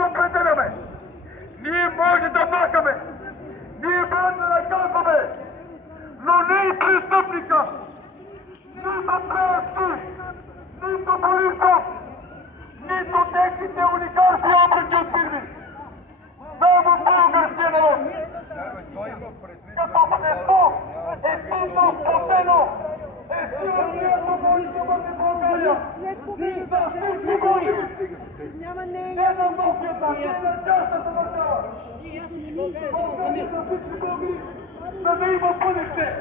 се определяме. Ние може да махаме, ние може да наказваме, но не и престъпника, нито Пеевски, нито Борисов, нито техните олигарски обръчи от фирми. Само българския народ. Като общество е силно сплотено, е силно която може да бъде България. И за всички българи, не на Софията, не на частната държава. България за всички българи, за да има бъдеще.